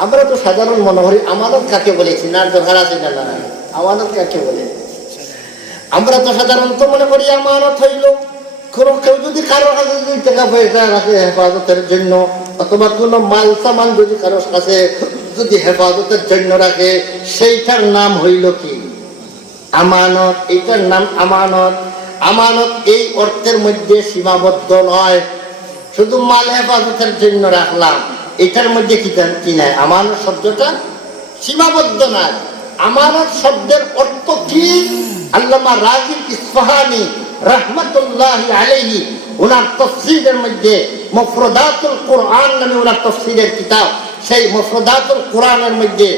আমরা তো সাধারণ মনে করি আমানত কাকে বলেছি না দরকার আছে না না? আমানত কাকে বলে? আমরা তো সাধারণত মনে করি আমানত হইল। কোনো কেউ যদি কারও কাছে দুই টাকা পয়সা রাখে হেফাজতের জন্য, অথবা কোনো মাল সামান যদি কারও কাছে যদি হেফাজতের জন্য রাখে, সেইটার নাম হইল কি? আমানত। এইটার নাম আমানত। আমানত এই অর্থের মধ্যে সীমাবদ্ধ নয়। শুধু মাল হেফাজতের জন্য রাখলাম। এটার মধ্যে কি কি নাই? আমানত শব্দটা সীমাবদ্ধ নয় আমানত শব্দের অর্থ কি? আল্লামা রাজিব ইসফাহানি রহমতুল্লাহ আলাইহি ওনার তফসিরের মধ্যে মফরদাতুল কোরআন নামে ওনার তফসিরের কিতাব, সেই মফরদাতুল কোরআনের মধ্যে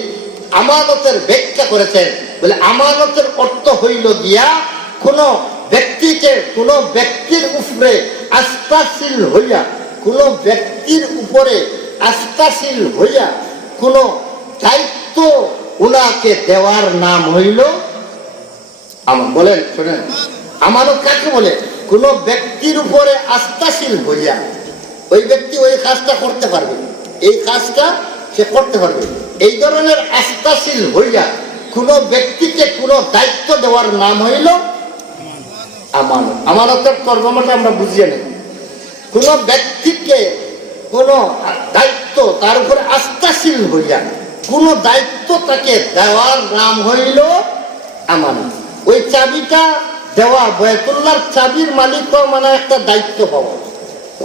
আমানতের ব্যাখ্যা করেছেন। বলে আমানতের অর্থ হইল গিয়া, কোন ব্যক্তিকে, কোন ব্যক্তির উপরে আস্থাশীল হইয়া, কোন ব্যক্তির উপরে আস্থাশীল হইয়া কোন দায়িত্ব উনাকে দেওয়ার নাম হইল আমার বলেন, শোনেন, আমানত কাকে বলে? কোন ব্যক্তির উপরে আস্থাশীল হইয়া ওই ব্যক্তি ওই কাজটা করতে পারবে। এই কাজটা সে করতে পারবে। এই ধরনের আস্থাশীল হইয়া কোন ব্যক্তিকে কোন দায়িত্ব দেওয়ার নাম হইল আমানত। আমানতের তর্জমাটা আমরা বুঝিয়ে নেই। কোন ব্যক্তিকে কোন দায়িত্ব তার উপরে আস্থাশীল হইয়া, কোন দায়িত্ব তাকে দেওয়ার নাম হইল আমানত ওই চাবিটা দেওয়া বয়তুল্লার চাবির মালিক মানে একটা দায়িত্ব পাওয়া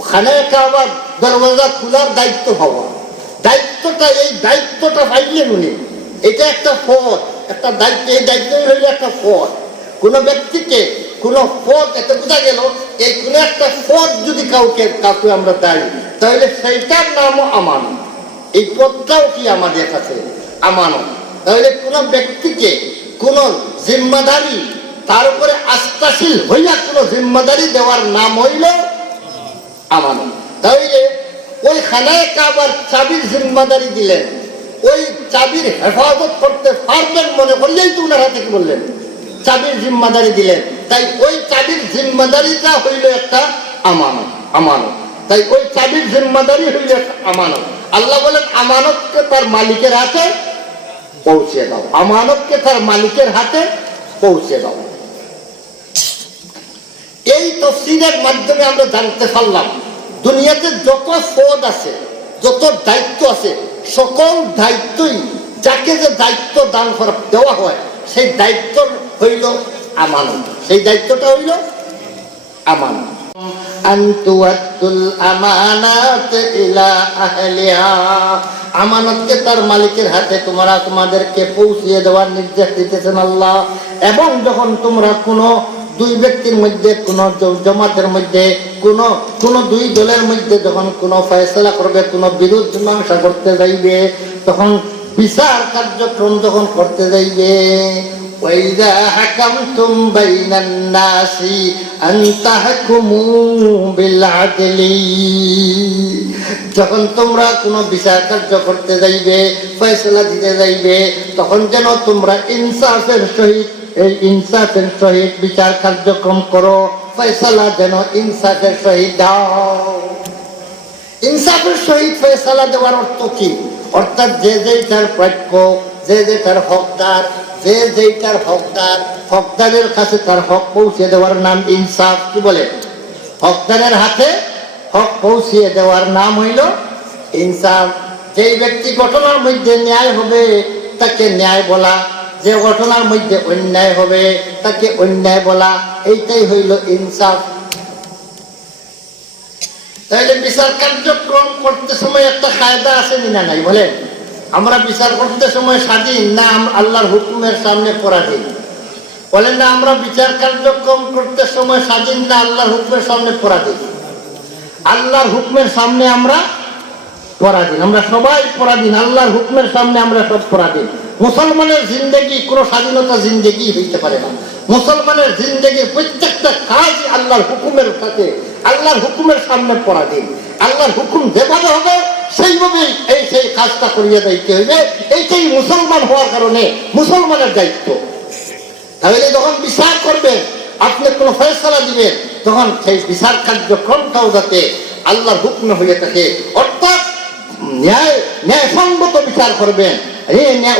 ওখানে আবার দরওয়াজা খোলার দায়িত্ব পাওয়া দায়িত্বটা, এই দায়িত্বটা পাইলেন উনি। এটা একটা পদ একটা দায়িত্ব, এই দায়িত্ব হইল একটা পদ কোন ব্যক্তিকে কোন পদ এতে বোঝা গেল, এই কোন একটা পদ যদি কাউকে কাউকে আমরা দেয় তাহলে সেইটার নামও আমানত। এই পদটাও কি আমাদের কাছে আমানত? তাহলে কোন ব্যক্তিকে, কোন জিম্মাদারি, তার উপরে আস্থাশীল হইয়া কোন জিম্মাদারি দেওয়ার নাম হইল আমানত। তাহলে ওই খানায় কাবার চাবির জিম্মাদারি দিলেন, ওই চাবির হেফাজত করতে পারবেন মনে করলেই তো উনার হাতে বললেন? চাবির জিম্মাদারি দিলেন। তাই ওই চাবির জিম্মাদারিটা হইল একটা আমানত আমানত। তাই ওই চাবির জিম্মাদারি হইল একটা আমানত। আল্লাহ বলেন, আমানতকে তার মালিকের হাতে পৌঁছে দাও। আমানতকে তার মালিকের হাতে পৌঁছে দাও। এই তফসিলের মাধ্যমে আমরা জানতে পারলাম, দুনিয়াতে যত পদ আছে, যত দায়িত্ব আছে, সকল দায়িত্বই যাকে যে দায়িত্ব দান করা, দেওয়া হয়, সেই দায়িত্ব হইল আমানত। সেই দায়িত্বটা হইল আমানত। আমানতকে তার মালিকের হাতে তোমরা তোমাদেরকে পৌঁছিয়ে দেওয়ার নির্দেশ দিতেছেন আল্লাহ। এবং যখন তোমরা কোনো দুই ব্যক্তির মধ্যে, কোন জমাতের মধ্যে, কোন কোন দুই দলের মধ্যে যখন কোন ফয়সলা করবে, কোন বিরোধ মীমাংসা করতে যাইবে, তখন বিচার কার্যক্রম যখন করতে যাইবে وإذا حكمتم بين الناس أن تحكموا بالعدل যখন তোমরা কোনো বিচার কার্য করতে যাইবে ফয়সলা দিতে যাইবে তখন যেন তোমরা ইনসাফের সহিত এই ইনসাফের সহিত বিচার কার্যক্রম করো ফয়সলা যেন ইনসাফের সহিত দাও ইনসাফের সহিত ফয়সালা দেওয়ার অর্থ কি অর্থাৎ যে যেটার প্রাপ্য যে যেটার হকদার যে যেটার হকদার হকদারের কাছে তার হক পৌঁছে দেওয়ার নাম ইনসাফ, কি বলে? হকদারের হাতে হক পৌঁছিয়ে দেওয়ার নাম হইল ইনসাফ। যেই ব্যক্তি ঘটনার মধ্যে ন্যায় হবে, তাকে ন্যায় বলা। যে ঘটনার মধ্যে অন্যায় হবে, তাকে অন্যায় বলা। এইটাই হইল ইনসাফ। তাহলে বিচার কার্যক্রম করতে সময় একটা কায়দা আছে না নাই, বলেন? আমরা বিচার করতে সময় স্বাধীন, না আল্লাহর হুকুমের সামনে পরাধীন। বলেন না, আমরা বিচার কার্যক্রম করতে সময় স্বাধীন, না আল্লাহর হুকুমের সামনে পরাধীন। আল্লাহর হুকুমের সামনে আমরা পরাধীন। আমরা সবাই পরাধীন, আল্লাহর হুকুমের সামনে আমরা সব পরাধীন। মুসলমানের জিন্দগি কোনো স্বাধীনতা জিন্দগি হইতে পারে না। মুসলমানের জিন্দগির প্রত্যেকটা কাজ আল্লাহর হুকুমের সাথে, আল্লাহর হুকুমের সামনে পরাধীন। আল্লাহর হুকুম যেভাবে হবে সেইভাবেই এই সেই কাজটা করিয়ে দিতে হইবে। এইটাই মুসলমান হওয়ার কারণে মুসলমানের দায়িত্ব। তাহলে যখন বিচার করবেন, আপনি কোনো ফয়সলা দিবেন, তখন সেই বিচার কার্যক্রমটাও যাতে আল্লাহর হুকমে হয়ে থাকে। অর্থাৎ ন্যায়, ন্যায়সঙ্গত বিচার করবেন।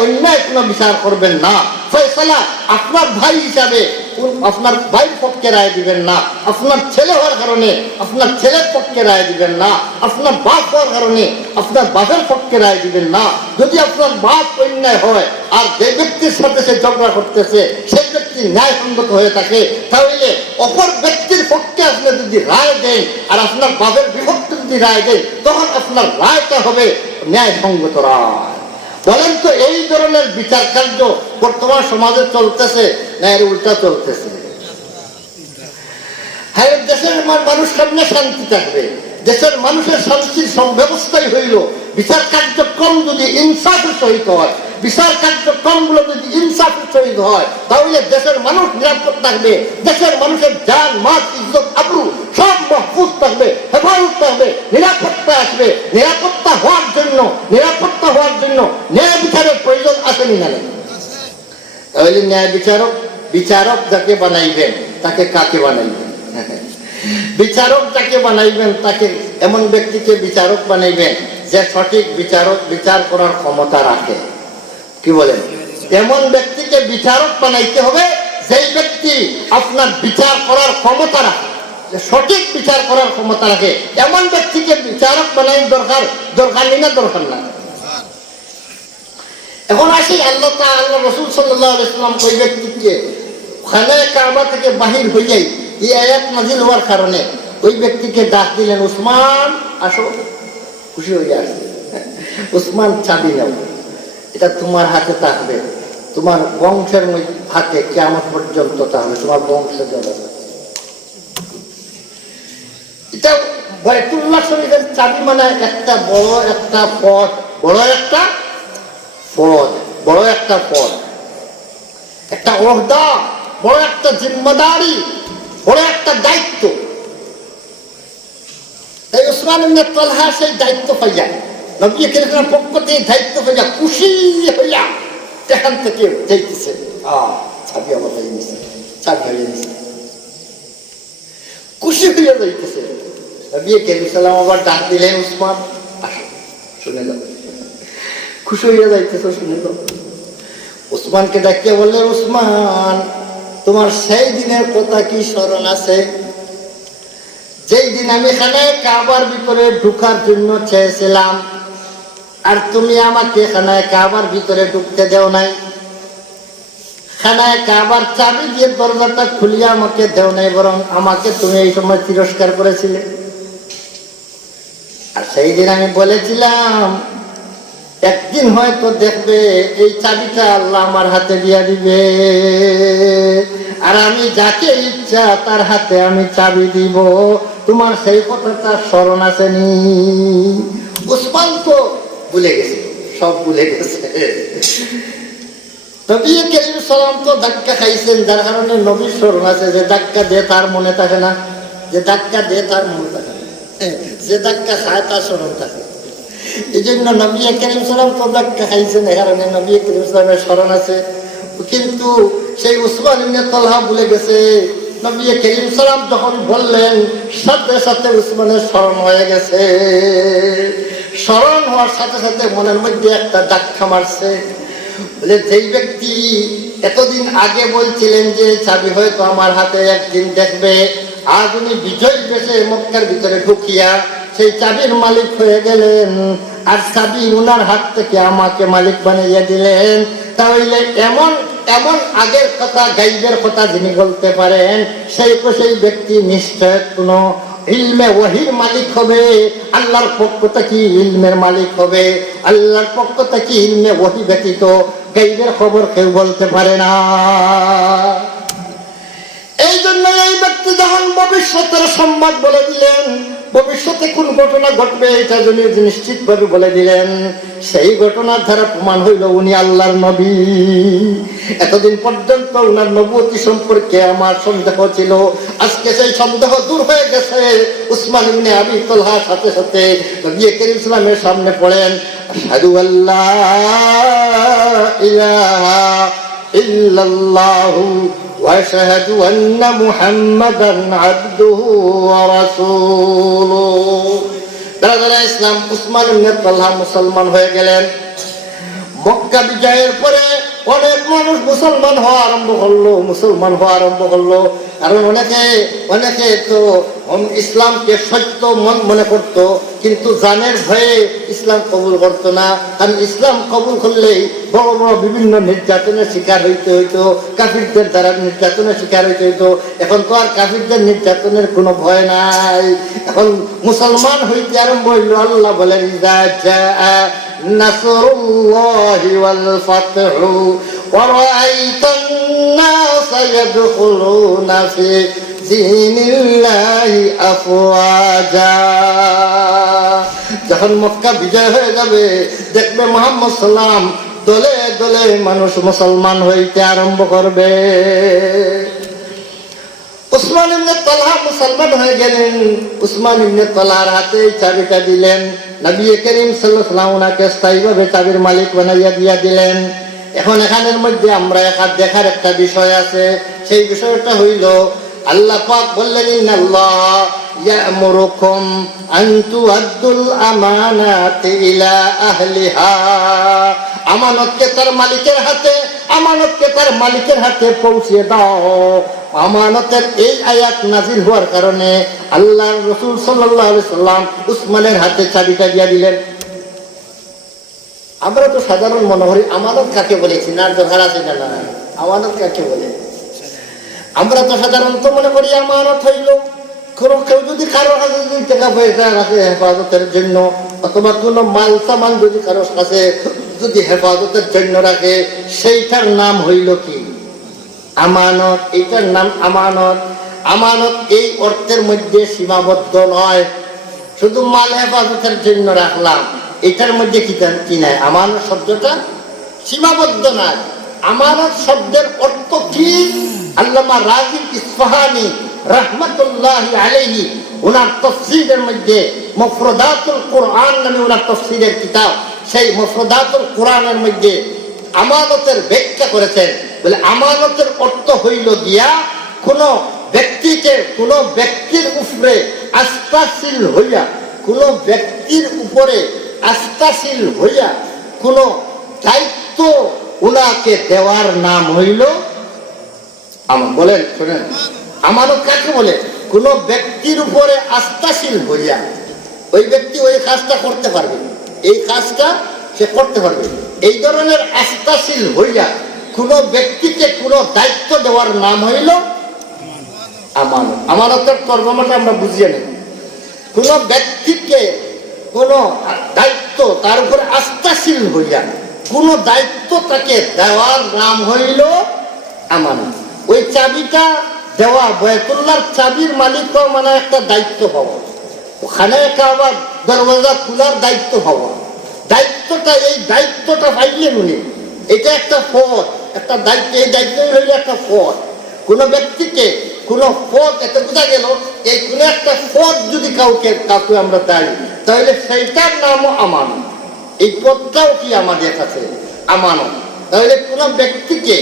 অন্যায় কোনো বিচার করবেন না। ফয়সালা আপনার ভাই হিসাবে আপনার ভাই পক্ষে রায় দিবেন না। আপনার ছেলে হওয়ার কারণে আপনার ছেলের পক্ষে রায় দিবেন না। আপনার বাপ হওয়ার কারণে আপনার বাপের পক্ষে রায় দিবেন না। যদি আপনার বাপ অন্যায় হয় আর যে ব্যক্তির সাথে সে ঝগড়া করতেছে, সেই ব্যক্তি ন্যায়সঙ্গত হয়ে থাকে, তাহলে অপর ব্যক্তির পক্ষে আপনি যদি রায় দেন আর আপনার বাপের বিভক্তি যদি রায় দেন, তখন আপনার রায়টা হবে ন্যায়সঙ্গত রায়। বলেন তো, এই ধরনের বিচার কার্য বর্তমান সমাজে চলতেছে, না এর উল্টা চলতেছে? হ্যাঁ দেশের মানুষ সামনে শান্তি থাকবে দেশের মানুষের শান্তির ব্যবস্থাই হইল বিচার কার্যক্রম যদি ইনসাফের সহিত হয়। বিচার কার্যক্রমগুলো যদি ইনসাফের সহিত হয়, তাহলে দেশের মানুষ নিরাপদ থাকবে। দেশের মানুষের জান মাত ইজ্জত, আবরু সব মহফুজ থাকবে, হেফাজত থাকবে, নিরাপত্তা আসবে। নিরাপত্তা হওয়ার জন্য, নিরাপত্তা হওয়ার জন্য ন্যায় বিচারের প্রয়োজন আসেনি না তাহলে ন্যায় বিচারক বিচারক যাকে বানাইবেন, তাকে কাকে বানাইবেন? বিচারক যাকে বানাইবেন, তাকে এমন ব্যক্তিকে বিচারক বানাইবেন, যে সঠিক বিচারক বিচার করার ক্ষমতা রাখে। কি বলেন এমন ব্যক্তিকে বিচারক বানাইতে হবে, যেই ব্যক্তি আপনার বিচার করার ক্ষমতা রাখে সঠিক বিচার করার ক্ষমতা রাখে। এমন ব্যক্তিকে বিচারক বানাই দরকার দরকার নেই না, দরকার না এখন আসি, আল্লাহ আল্লাহ রসুল সাল্লাহ ইসলাম ওই ব্যক্তিকে, খানে কাবা থেকে বাহির হয়ে যাই এই আয়াত নাজিল হওয়ার কারণে ওই ব্যক্তিকে ডাক দিলেন উসমান আসো। খুশি হয়ে আসছে উসমান চাবি নাও। এটা তোমার হাতে থাকবে। তোমার বংশের হাতে কেমন পর্যন্ত থাকবে, তোমার বংশ যাবে এটা শরীফের চাবি মানে একটা বড় একটা পথ, বড় একটা পদ বড় একটা একটা বড় একটা জিম্মাদারি, বড় একটা দায়িত্ব। তাই ওসমান সেই দায়িত্ব পাইয়া নবী পক্ষ থেকে দায়িত্ব পাইয়া খুশি হইয়া এখান থেকে যাইতেছে। ছাবি আমার হয়ে নিছে। ছাবি হয়ে নিছে। খুশি হইয়া যাইতেছে। আবার ডাক দিলেন উসমান শুনে যাও খুশি হইয়া যাইতেছে, শুনে তো উসমানকে ডাকিয়ে বললেন উসমান, তোমার সেই দিনের কথা কি স্মরণ আছে? যেই দিন আমি এখানে কাবার ভিতরে ঢুকার জন্য চেয়েছিলাম আর তুমি আমাকে খানায় কাবার ভিতরে ঢুকতে দেও নাই। খানায় কাবার চাবি দিয়ে দরজাটা খুলিয়ে আমাকে দেও নাই, বরং আমাকে তুমি এই সময় তিরস্কার করেছিলে। আর সেই দিন আমি বলেছিলাম, একদিন হয়তো দেখবে এই চাবিটা আল্লাহ আমার হাতে দিয়া দিবে। আর আমি যাকে ইচ্ছা তার হাতে আমি চাবি দিব। তোমার সেই কথাটা স্মরণ আসেনি। উসমান ভুলে গেছে, সব ভুলে গেছে। নবী করিম সালাম তো ধাক্কা খাইছেন, যার কারণে নবীর স্মরণ আছে, যে ধাক্কা দিয়ে তার মনে থাকে না, যে ধাক্কা দিয়ে তার মনে থাকে যে ধাক্কা খায়, তার স্মরণ থাকে। এই জন্য নবী করিম সালাম তো ধাক্কা খাইছেন, এ কারণে নবী করিম সালামের স্মরণ আছে। কিন্তু সেই উসমান তালহা ভুলে গেছে। নবী করিম সালাম যখন বললেন, সাথে সাথে উসমানের স্মরণ হয়ে গেছে। স্মরণ হওয়ার সাথে সাথে মনের মধ্যে একটা ধাক্কা মারছে। বলে, যেই ব্যক্তি এতদিন আগে বলছিলেন যে, চাবি হয়তো আমার হাতে একদিন দেখবে, আজ উনি বিজয় বেশে মক্কার ভিতরে ঢুকিয়া সেই চাবির মালিক হয়ে গেলেন। আর চাবি উনার হাত থেকে আমাকে মালিক বানিয়ে দিলেন। তাহলে এমন এমন আগের কথা, গাইবের কথা যিনি বলতে পারেন, সেই সেই ব্যক্তি নিশ্চয় কোনো ইলমে ওহির মালিক হবে। আল্লাহর পক্ষ থেকে ইলমের মালিক হবে। আল্লাহর পক্ষ থেকে ইলমে ওহি ব্যতীত গাইবের খবর কেউ বলতে পারে না। এই জন্য এই ব্যক্তি যখন ভবিষ্যতের সংবাদ বলে দিলেন, ভবিষ্যতে কোন ঘটনা ঘটবে এটা জন্য নিশ্চিত ভাবে বলে দিলেন, সেই ঘটনার দ্বারা প্রমাণ হইল উনি আল্লাহর নবী। এতদিন পর্যন্ত উনার নবতী সম্পর্কে আমার সন্দেহ ছিল। আজকে সেই সন্দেহ দূর হয়ে গেছে। উসমান ইবনে আবি তলহার সাথে সাথে নবী করিম ইসলামের সামনে পড়েন, আশহাদু আল্লাহ ইলাহা ইল্লাল্লাহু واشهد ان محمدا عبده ورسوله যারা যারা ইসলাম উসমান ইবনে তালহা মুসলমান হয়ে গেলেন মক্কা বিজয়ের পরে অনেক মানুষ মুসলমান হওয়া আরম্ভ করল, মুসলমান হওয়া আরম্ভ করল। কারণ অনেকে অনেকে তো ইসলামকে সত্য মন মনে করত, কিন্তু জানের ভয়ে ইসলাম কবুল করতো না। কারণ ইসলাম কবুল করলেই বড় বড় বিভিন্ন নির্যাতনের শিকার হইতে হইতো, কাফিরদের দ্বারা নির্যাতনের শিকার হইতে হইতো। এখন তো আর কাফিরদের নির্যাতনের কোনো ভয় নাই। এখন মুসলমান হইতে আরম্ভ হইল, আল্লাহ বলেন ইদা জাআ নাসরুল্লাহি ওয়াল ফাতহু ورأيت الناس يدخلون في دين الله أفواجا যখন মক্কা বিজয় হয়ে যাবে দেখবে মোহাম্মদ সাল্লাম দলে দলে মানুষ মুসলমান হইতে আরম্ভ করবে উসমান ইবনে তালহা মুসলমান হয়ে গেলেন। উসমান ইবনে তালহার হাতে চাবিটা দিলেন। নবী করিম সাল্লাল্লাহু ওনাকে স্থায়ীভাবে চাবির মালিক বানাইয়া দিয়া দিলেন। এখন এখানের মধ্যে আমরা একা দেখার একটা বিষয় আছে। সেই বিষয়টা হইল, আল্লাহ পাক বললেন, ইন্নাল্লাহ ইয়ামুরুকুম আন তুআদ্দুল আমানাতি ইলা আহলিহা। আমানতকে তার মালিকের হাতে, আমানতকে তার মালিকের হাতে পৌঁছে দাও। আমানতের এই আয়াত নাজিল হওয়ার কারণে আল্লাহ রসুল সাল্লাম উসমানের হাতে চাবিটা দিয়া দিলেন। আমরা তো সাধারণ মনে করি আমানত কাকে বলেছি না দরকার আছে না আমানত কাকে বলে? আমরা তো সাধারণত মনে করি আমানত হইল, কোন কেউ যদি কারও কাছে যদি টাকা পয়সা রাখে হেফাজতের জন্য, অথবা কোনো মাল সামান যদি কারও কাছে যদি হেফাজতের জন্য রাখে, সেইটার নাম হইল কি? আমানত, এটার নাম আমানত। আমানত এই অর্থের মধ্যে সীমাবদ্ধ নয়। শুধু মাল হেফাজতের জন্য রাখলাম। এটার মধ্যে কি কি নাই? আমানত শব্দটা সীমাবদ্ধ নয় আমানত শব্দের অর্থ কি? আল্লামা রাজিব ইসফাহানি রহমতুল্লাহ আলাইহি ওনার তফসিরের মধ্যে মফরদাতুল কোরআন নামে ওনার তফসিরের কিতাব, সেই মফরদাতুল কোরআনের মধ্যে আমানতের ব্যাখ্যা করেছেন। বলে আমানতের অর্থ হইল গিয়া, কোন ব্যক্তিকে, কোন ব্যক্তির উপরে আস্থাশীল হইয়া, কোন ব্যক্তির উপরে আস্থাশীল হইয়া, কোন দায়িত্ব উনাকে দেওয়ার নাম হইল আমার বলেন, শোনেন। আমানত কাকে বলে? কোন ব্যক্তির উপরে আস্থাশীল হইয়া। ওই ব্যক্তি ওই কাজটা করতে পারবে। এই কাজটা সে করতে পারবে। এই ধরনের আস্থাশীল হইয়া কোন ব্যক্তিকে কোন দায়িত্ব দেওয়ার নাম হইল আমানত। আমানতের তর্জমাটা আমরা বুঝিয়ে নেই। কোন ব্যক্তিকে কোন দায়িত্ব, তার উপরে আস্থাশীল হইয়া কোন দায়িত্ব তাকে দেওয়ার নাম হইল আমানত। ওই চাবিটা দেওয়া, বয়তুল্লাহর চাবির মালিক মানে একটা দায়িত্ব পাওয়া ওখানে একটা আবার দরওয়াজা খোলার দায়িত্ব পাওয়া দায়িত্বটা, এই দায়িত্বটা পাইলেন উনি এটা একটা পদ একটা দায়িত্ব, এই দায়িত্বই হইল একটা পদ কোন ব্যক্তিকে কোন পদ এতে বোঝা গেল, এই কোন একটা পদ যদি কাউকে কাউকে আমরা দেয় তাহলে সেইটার নামও আমানত। এই পদটাও কি আমাদের কাছে আমানত? তাহলে কোন ব্যক্তিকে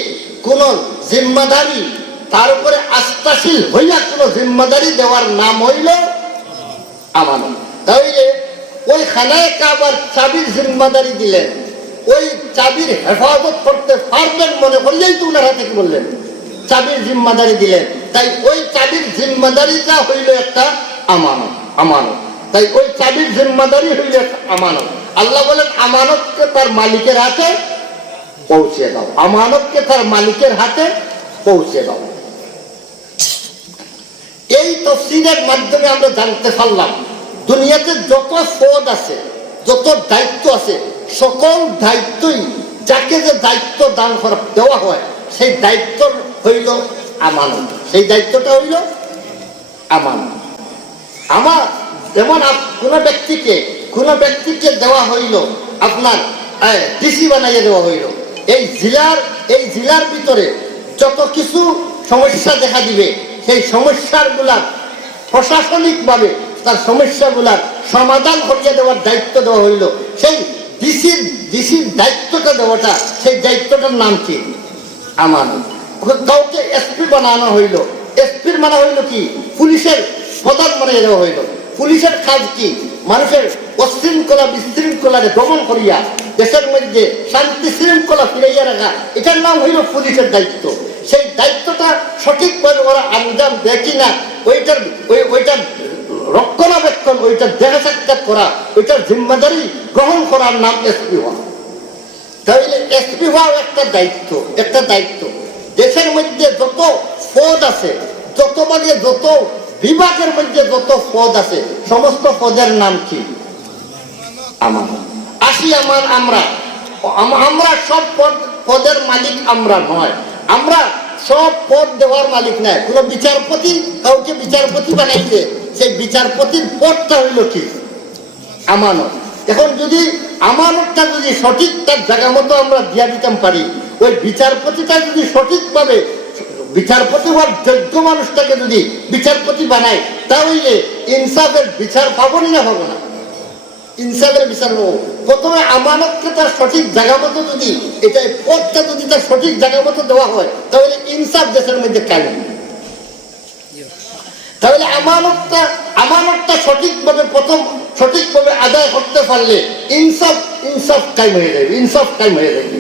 কোন জিম্মাদারি, তার উপরে আস্থাশীল হইয়া কোন জিম্মাদারি দেওয়ার নাম হইল আমানত। তাহলে ওই খানায় কাবার চাবির জিম্মাদারি দিলেন। ওই চাবির হেফাজত করতে পারবেন মনে করলেই তো ওনার হাতে বললেন? চাবির জিম্মাদারি দিলেন। তাই ওই চাবির জিম্মাদারিটা হইল একটা আমানত আমানত। তাই ওই চাবির জিম্মাদারি হইল একটা আমানত। আল্লাহ বলেন, আমানতকে তার মালিকের হাতে পৌঁছে দাও। আমানতকে তার মালিকের হাতে পৌঁছে দাও। এই তফসিলের মাধ্যমে আমরা জানতে পারলাম দুনিয়াতে যত পদ আছে, যত দায়িত্ব আছে, সকল দায়িত্বই যাকে যে দায়িত্ব দান করা, দেওয়া হয়, সেই দায়িত্ব হইল আমানত। সেই দায়িত্বটা হইল আমানত। আমার যেমন কোনো ব্যক্তিকে কোনো ব্যক্তিকে দেওয়া হইল, আপনার ডিসি বানাইয়ে দেওয়া হইল। এই জেলার এই জেলার ভিতরে যত কিছু সমস্যা দেখা দিবে, সেই সমস্যাগুলার প্রশাসনিকভাবে তার সমস্যাগুলার সমাধান করিয়ে দেওয়ার দায়িত্ব দেওয়া হইল। সেই ডিসির ডিসির দায়িত্বটা দেওয়াটা, সেই দায়িত্বটার নাম কি? আমানত কাউকে এসপি বানানো হইল। এসপির মানা হইল কি? পুলিশের প্রধান বানিয়ে দেওয়া হইল। পুলিশের কাজ কি? মানুষের অশৃঙ্খলা বিশৃঙ্খলারে দমন করিয়া, দেশের মধ্যে শান্তি শৃঙ্খলা ফিরাইয়া রাখা, এটার নাম হইল পুলিশের দায়িত্ব। সেই দায়িত্বটা সঠিকভাবে ওরা আঞ্জাম দেয় কিনা, ওইটার, ওই, ওইটার রক্ষণাবেক্ষণ, ওইটার দেখা সাক্ষাৎ করা, ওইটার জিম্মাদারি গ্রহণ করার নাম এসপি হওয়া। তাহলে এসপি হওয়াও একটা দায়িত্ব একটা দায়িত্ব। দেশের মধ্যে যত পদ আছে, যত মানে যত বিভাগের মধ্যে যত পদ আছে, সমস্ত পদের নাম কি? আমার আসি আমার। আমরা আমরা সব পদ পদের মালিক আমরা নয়। আমরা সব পদ দেওয়ার মালিক নয় কোনো বিচারপতি কাউকে বিচারপতি বানাইছে। সেই বিচারপতির পদটা হইল কি? আমানত। এখন যদি আমানতটা যদি সঠিক, তার জায়গা মতো আমরা দিয়া দিতাম পারি। ওই বিচারপতিটা যদি সঠিকভাবে, বিচারপতি হওয়ার যোগ্য মানুষটাকে যদি বিচারপতি বানায়, তাহলে ইনসাফের বিচার পাবনি না পাবো না। ইনসাফের বিচার পাবো প্রথমে আমানতকে তার সঠিক জায়গা মতো যদি, এটা পথটা যদি তার সঠিক জায়গা মতো দেওয়া হয়, তাহলে ইনসাফ দেশের মধ্যে হবে। তাহলে আমানতটা আমানতটা সঠিকভাবে প্রথম, সঠিকভাবে আদায় করতে পারলে ইনসাফ ইনসাফ টাইম হয়ে যাবে, ইনসাফ টাইম হয়ে যাবে।